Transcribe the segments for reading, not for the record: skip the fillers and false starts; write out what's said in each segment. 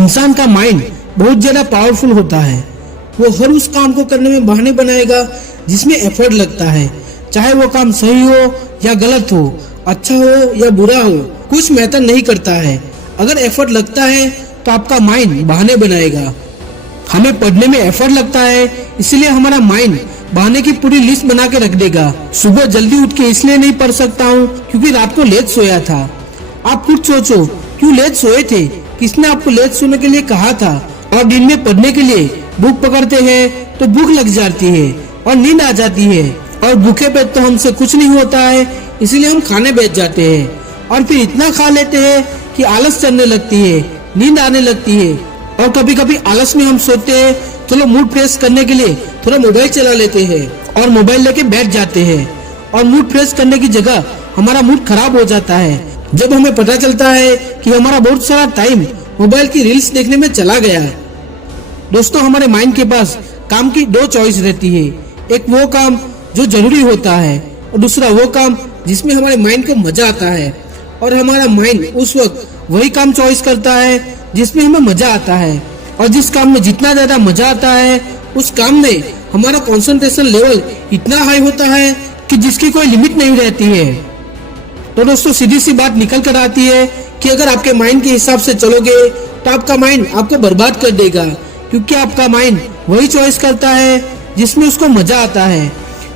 इंसान का माइंड बहुत ज्यादा पावरफुल होता है। वो हर उस काम को करने में बहाने बनाएगा जिसमें एफर्ट लगता है, चाहे वो काम सही हो या गलत हो, अच्छा हो या बुरा हो, कुछ मैटर नहीं करता है। अगर एफर्ट लगता है तो आपका माइंड बहाने बनाएगा। हमें पढ़ने में एफर्ट लगता है, इसलिए हमारा माइंड बहाने की पूरी लिस्ट बना के रख देगा। सुबह जल्दी उठ के इसलिए नहीं पढ़ सकता हूँ क्योंकि रात को लेट सोया था। आप खुद सोचो, क्यों लेट सोए थे? किसने आपको लेट सोने के लिए कहा था? और दिन में पढ़ने के लिए बुक पकड़ते हैं तो भूख लग जाती है और नींद आ जाती है, और भूखे पेट तो हमसे कुछ नहीं होता है, इसलिए हम खाने बैठ जाते हैं और फिर इतना खा लेते हैं कि आलस चढ़ने लगती है, नींद आने लगती है। और कभी कभी आलस में हम सोचते हैं चलो मूड फ्रेश करने के लिए थोड़ा मोबाइल चला लेते हैं और मोबाइल लेके बैठ जाते हैं, और मूड फ्रेश करने की जगह हमारा मूड खराब हो जाता है जब हमें पता चलता है कि हमारा बहुत सारा टाइम मोबाइल की रील्स देखने में चला गया है। दोस्तों, हमारे माइंड के पास काम की दो चॉइस रहती है। एक वो काम जो जरूरी होता है और दूसरा वो काम जिसमें हमारे माइंड को मजा आता है। और हमारा माइंड उस वक्त वही काम चॉइस करता है जिसमें हमें मजा आता है, और जिस काम में जितना ज्यादा मजा आता है उस काम में हमारा कंसंट्रेशन लेवल इतना हाई होता है कि जिसकी कोई लिमिट नहीं रहती है। तो दोस्तों, सीधी सी बात निकल कर आती है कि अगर आपके माइंड के हिसाब से चलोगे तो आपका माइंड आपको बर्बाद कर देगा, क्योंकि आपका माइंड वही चॉइस करता है जिसमें उसको मजा आता है।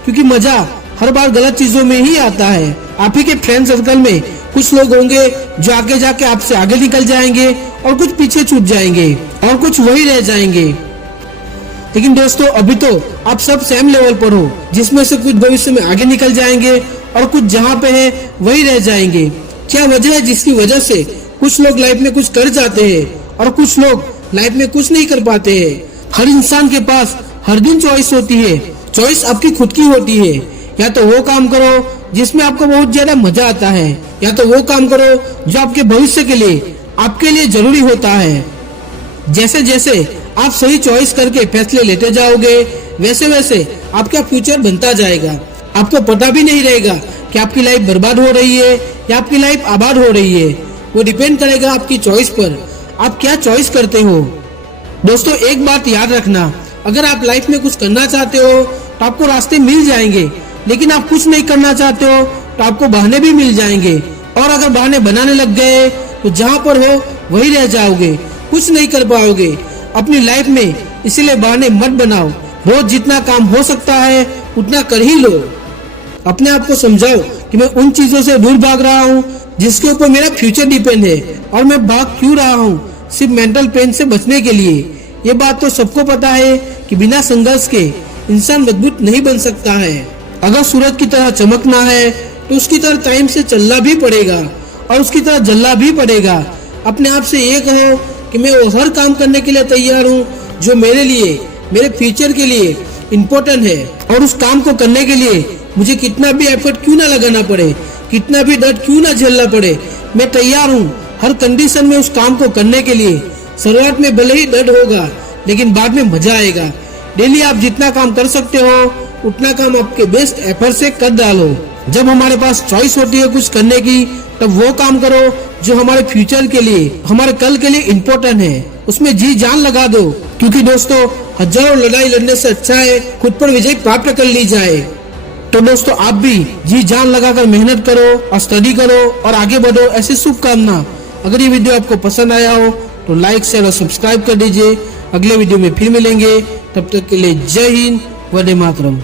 क्योंकि मजा हर बार गलत चीजों में ही आता है। आप ही के फ्रेंड सर्कल में कुछ लोग होंगे जो आगे जाके आपसे आगे निकल जाएंगे और कुछ पीछे छूट जाएंगे और कुछ वही रह जाएंगे। लेकिन दोस्तों, अभी तो आप सब सेम लेवल पर हो, जिसमें से कुछ भविष्य में आगे निकल जाएंगे और कुछ जहाँ पे है वही रह जाएंगे। क्या वजह है जिसकी वजह से कुछ लोग लाइफ में कुछ कर जाते हैं और कुछ लोग लाइफ में कुछ नहीं कर पाते हैं? हर इंसान के पास हर दिन चॉइस होती है। चॉइस आपकी खुद की होती है। या तो वो काम करो जिसमें आपको बहुत ज्यादा मजा आता है, या तो वो काम करो जो आपके भविष्य के लिए आपके लिए जरूरी होता है। जैसे जैसे आप सही चॉइस करके फैसले लेते जाओगे वैसे वैसे आपका फ्यूचर बनता जाएगा। आपको पता भी नहीं रहेगा कि आपकी लाइफ बर्बाद हो रही है या आपकी लाइफ आबाद हो रही है। वो डिपेंड करेगा आपकी चॉइस पर, आप क्या चॉइस करते हो। दोस्तों, एक बात याद रखना, अगर आप लाइफ में कुछ करना चाहते हो तो आपको रास्ते मिल जाएंगे, लेकिन आप कुछ नहीं करना चाहते हो तो आपको बहाने भी मिल जाएंगे। और अगर बहाने बनाने लग गए तो जहाँ पर हो वही रह जाओगे, कुछ नहीं कर पाओगे अपनी लाइफ में। इसीलिए बहाने मत बनाओ। रोज जितना काम हो सकता है उतना कर ही लो। अपने आप को समझाओ कि मैं उन चीजों से दूर भाग रहा हूँ जिसके ऊपर मेरा फ्यूचर डिपेंड है, और मैं भाग क्यों रहा हूँ? सिर्फ मेंटल पेन से बचने के लिए। ये बात तो सबको पता है कि बिना संघर्ष के इंसान मजबूत नहीं बन सकता है। अगर सूरज की तरह चमकना है तो उसकी तरह टाइम से चलना भी पड़ेगा और उसकी तरह जलना भी पड़ेगा। अपने आप से ये कहो कि मैं वो हर काम करने के लिए तैयार हूँ जो मेरे लिए, मेरे फ्यूचर के लिए इम्पोर्टेंट है, और उस काम को करने के लिए मुझे कितना भी एफर्ट क्यों ना लगाना पड़े, कितना भी दर्द क्यों ना झेलना पड़े, मैं तैयार हूँ हर कंडीशन में उस काम को करने के लिए। शुरुआत में भले ही दर्द होगा लेकिन बाद में मजा आएगा। डेली आप जितना काम कर सकते हो उतना काम आपके बेस्ट एफर्ट से कर डालो। जब हमारे पास चॉइस होती है कुछ करने की, तब वो काम करो जो हमारे फ्यूचर के लिए, हमारे कल के लिए इम्पोर्टेंट है। उसमें जी जान लगा दो, क्योंकि दोस्तों, हजारों लड़ाई लड़ने से अच्छा है खुद पर विजय प्राप्त कर ली जाए। तो दोस्तों, आप भी जी जान लगाकर मेहनत करो और स्टडी करो और आगे बढ़ो, ऐसी शुभकामना। अगर ये वीडियो आपको पसंद आया हो तो लाइक, शेयर और सब्सक्राइब कर दीजिए। अगले वीडियो में फिर मिलेंगे, तब तक के लिए जय हिंद, वंदे मातरम।